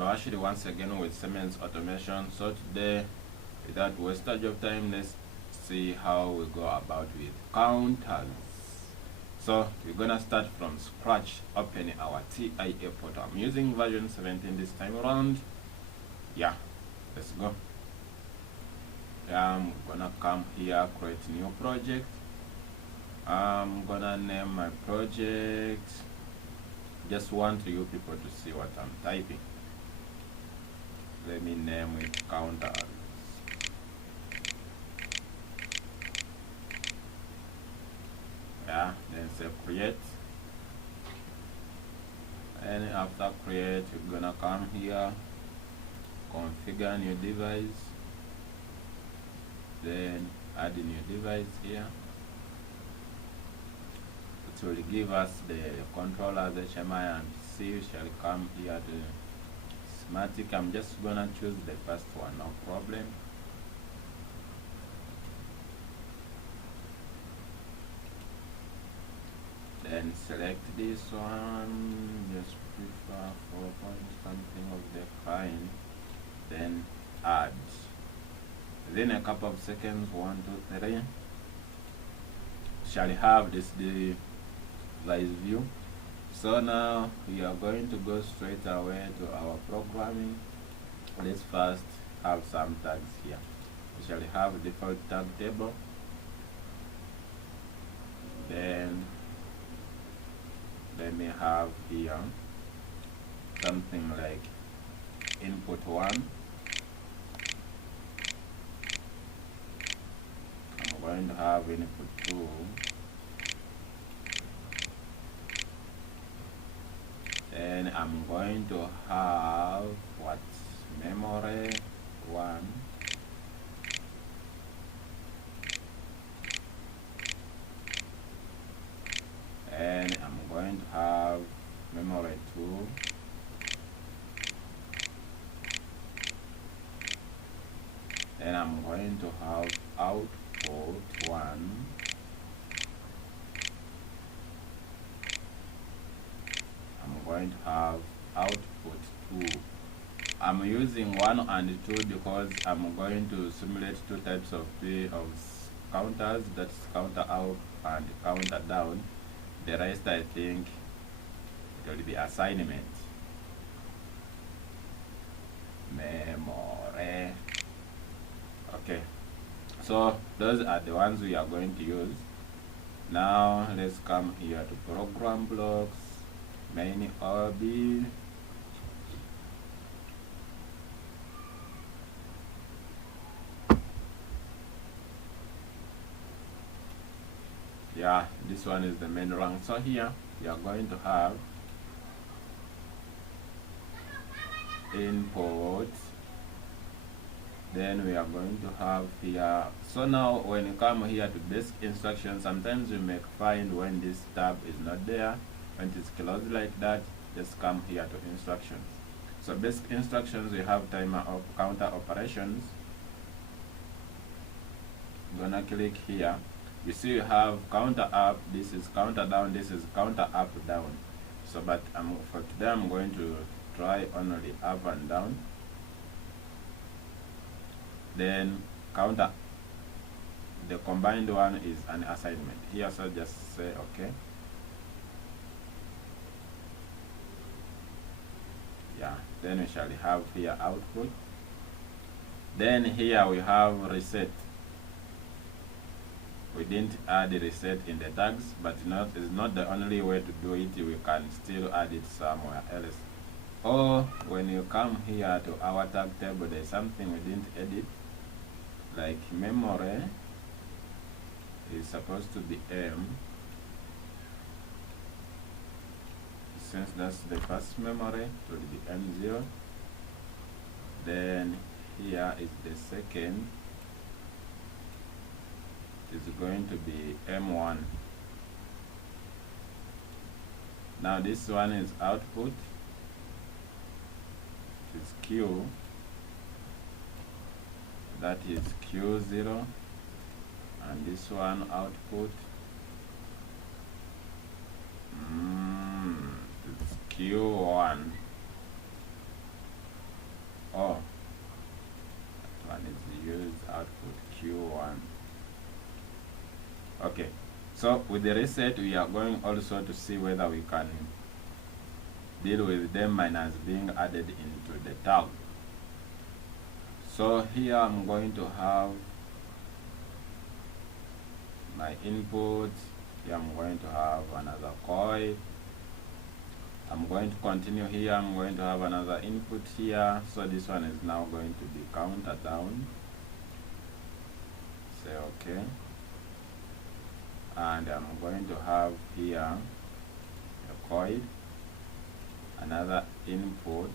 BAWASHIR once again with Siemens automation. So today, without wastage of time, let's see how we go about with counters. So we're gonna start from scratch, opening our TIA portal. I'm using version 17 this time around. Yeah, let's go. I'm gonna come here, create new project. I'm gonna name my project. Just want you people to see what I'm typing. Let me name it counters. Yeah, then say create. And after create, you're gonna come here, configure new device, then add a new device here. It will give us the controllers HMI and C. We shall come here to schematic. I'm just gonna choose the first one, no problem. Then select this one, just prefer 4 point something of the kind, then add. Within a couple of seconds, 1, 2, 3, shall have this device view. So now we are going to go straight away to our programming. Let's first have some tags here. We shall have default tag table, then let me have here something like input 1. I'm going to have input 2. Then I'm going to have what, memory 1. And I'm going to have memory 2. Then I'm going to have output 1. I'm going to have output 2. I'm using 1 and 2 because I'm going to simulate 2 types of counters, that's counter up and counter down. The rest I think it will be assignment. Memory. Okay, so those are the ones we are going to use. Now let's come here to program blocks, main OB. Yeah, this one is the main rank. So here we are going to have input, then we are going to have here. So now when you come here to basic instructions, sometimes you may find when this tab is not there, when it is closed like that, just come here to instructions. So basic instructions, we have timer of counter operations. I'm gonna click here. You see you have counter up, this is counter down, this is counter up down. So but for today I'm going to try only up and down. Then counter, the combined one is an assignment here, so just say okay. Yeah, then we shall have here output. Then here we have reset. We didn't add the reset in the tags, but it's not the only way to do it. We can still add it somewhere else. Or when you come here to our tag table, there's something we didn't edit, like memory is supposed to be M. Since that's the first memory, it will be M0. Then here is the second, is going to be M1. Now this one is output, it is Q, that is Q0, and this one output, it's Q1. Okay, so with the reset we are going also to see whether we can deal with them minus being added into the tag. So here I'm going to have my input. Here I'm going to have another coil. I'm going to continue here. I'm going to have another input here. So this one is now going to be counted down. Say okay. And I'm going to have here a coil, another input,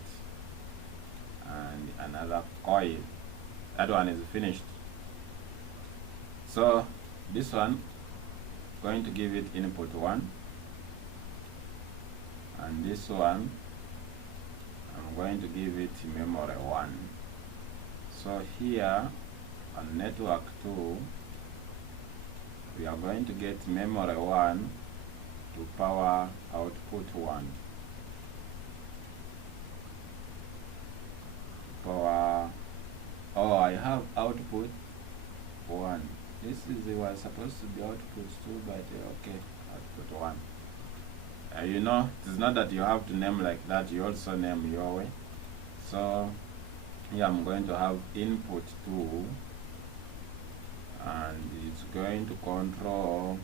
and another coil. That one is finished. So this one, going to give it input 1, and this one I'm going to give it memory 1. So here on network 2 we are going to get memory 1 to power output 1. Power, oh, I have output 1. This is was supposed to be output 2, but okay, output 1. You know, it's not that you have to name like that, you also name your way. So here I'm going to have input 2, and it's going to control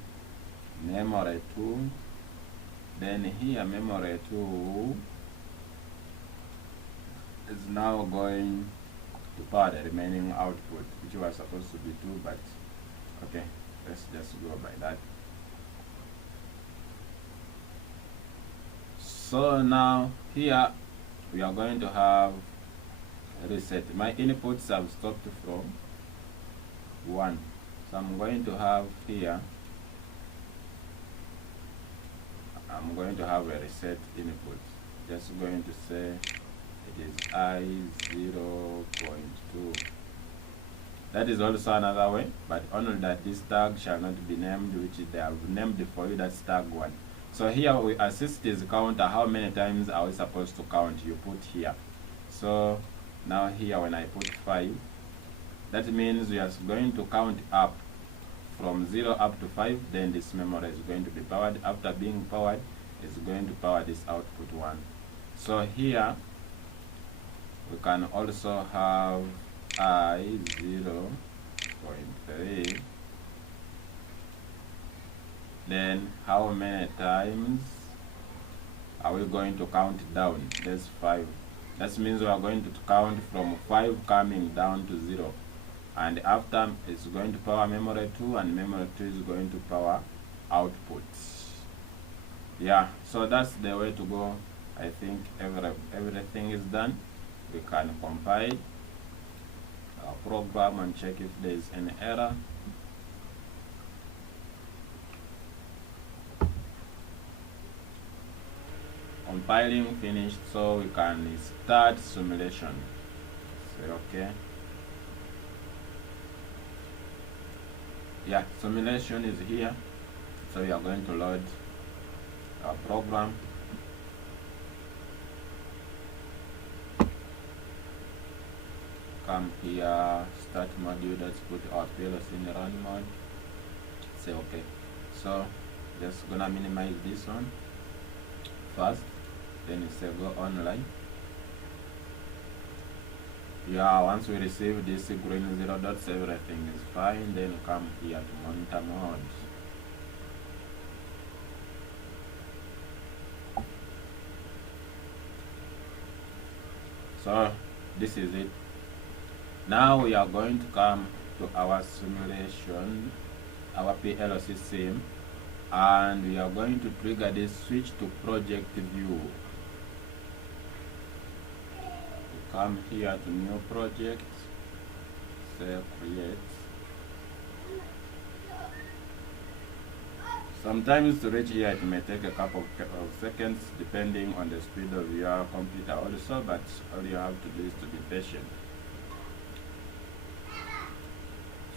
memory 2. Then here memory 2 is now going to power the remaining output, which was supposed to be 2, but okay, let's just go by that. So now here we are going to have a reset. My inputs have stopped from 1, so I'm going to have here, I'm going to have a reset input. Just going to say it is I 0.2. That is also another way, but only that this tag shall not be named, which they have named for you, that's tag 1. So here we assist is counter, how many times are we supposed to count, you put here. So now here when I put 5, that means we are going to count up from 0 up to 5, then this memory is going to be powered. After being powered, it's going to power this output 1. So here we can also have I 0.3. Then how many times are we going to count down? That's 5. That means we are going to count from 5 coming down to 0. And after it's going to power memory 2, and memory 2 is going to power output. Yeah, so that's the way to go. I think everything is done. We can compile our program and check if there is any error. Compiling finished, so we can start simulation. Say okay. Yeah, simulation is here, so we are going to load our program. Come here, start module, let's put our PLC in run mode. Say okay. So just gonna minimize this one first, then you say go online. Yeah, once we receive this green 0 dots, everything is fine. Then come here to monitor mode. So this is it. Now we are going to come to our simulation, our PLC sim, and we are going to trigger this switch to project view. Come here to new project, say create. Sometimes to reach here it may take a couple of seconds depending on the speed of your computer also, but all you have to do is to be patient.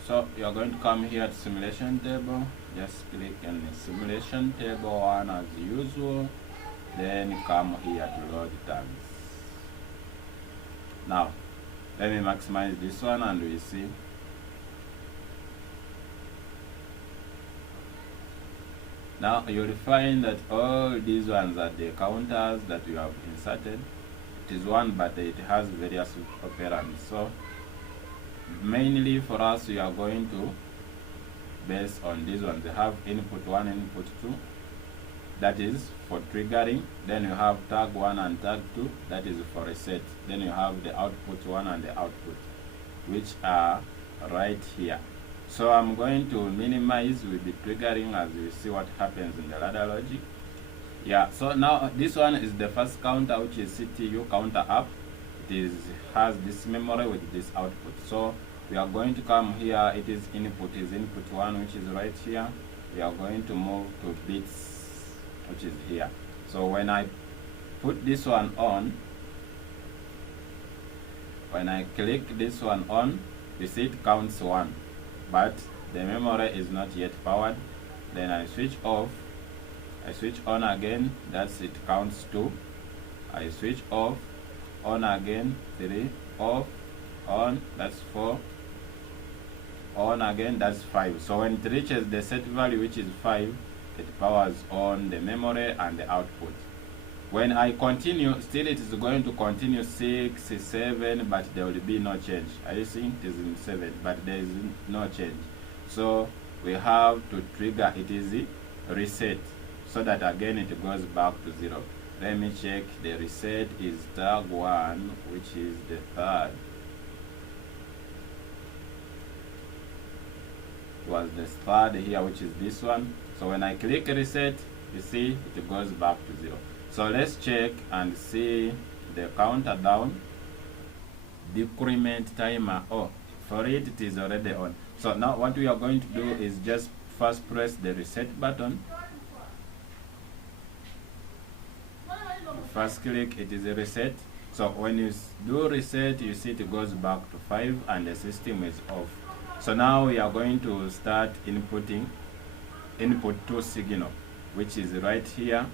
So you are going to come here to simulation table, just click on the simulation table 1 as usual, then come here to load tags. Now let me maximize this one and we see. Now you'll find that all these ones are the counters that you have inserted. It is one, but it has various operands. So mainly for us, we are going to base on these ones. They have input 1, input 2. That is for triggering. Then you have tag 1 and tag 2. That is for reset. Then you have the output 1 and the output, which are right here. So I'm going to minimize with the triggering as you see what happens in the ladder logic. Yeah, so now this one is the first counter, which is CTU counter up. It has this memory with this output. So we are going to come here. It is input 1, which is right here. We are going to move to bits, which is here. So when I put this one on, when I click this one on, you see it counts 1, but the memory is not yet powered. Then I switch off, I switch on again, that's it, counts 2. I switch off, on again, 3, off, on, that's 4, on again, that's 5. So when it reaches the set value, which is 5, it powers on the memory and the output. When I continue, still it is going to continue 6, 7, but there will be no change. I think it is in 7, but there is no change. So we have to trigger it is reset, so that again it goes back to 0. Let me check. The reset is tag 1, which is the third. It was the third here, which is this one. So when I click reset, you see it goes back to 0. So let's check and see the counter down. Decrement timer. Oh, for it, it is already on. So now what we are going to do is just first press the reset button. First click, it is a reset. So when you do reset, you see it goes back to 5 and the system is off. So now we are going to start inputting input 2 signal, which is right here.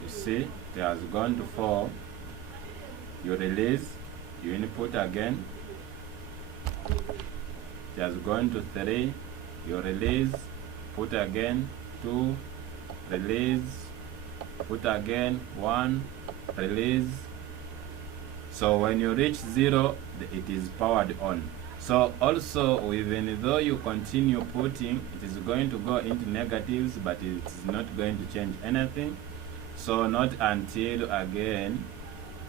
You see it has gone to 4. You release, you input again. It has gone to 3. You release, put again, 2, release, put again, 1, release. So when you reach 0, it is powered on. So also, even though you continue putting, it is going to go into negatives, but it is not going to change anything. So not until again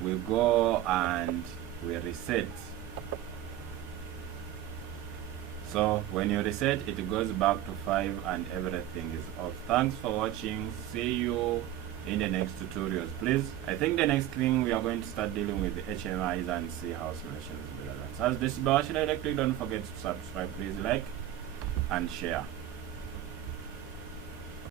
we go and we reset. So when you reset, it goes back to 5 and everything is off. Thanks for watching. See you in the next tutorials. Please, I think the next thing we are going to start dealing with the HMIs and see how solutions will balance. As this is BAWASHIR Electric, don't forget to subscribe, please like and share.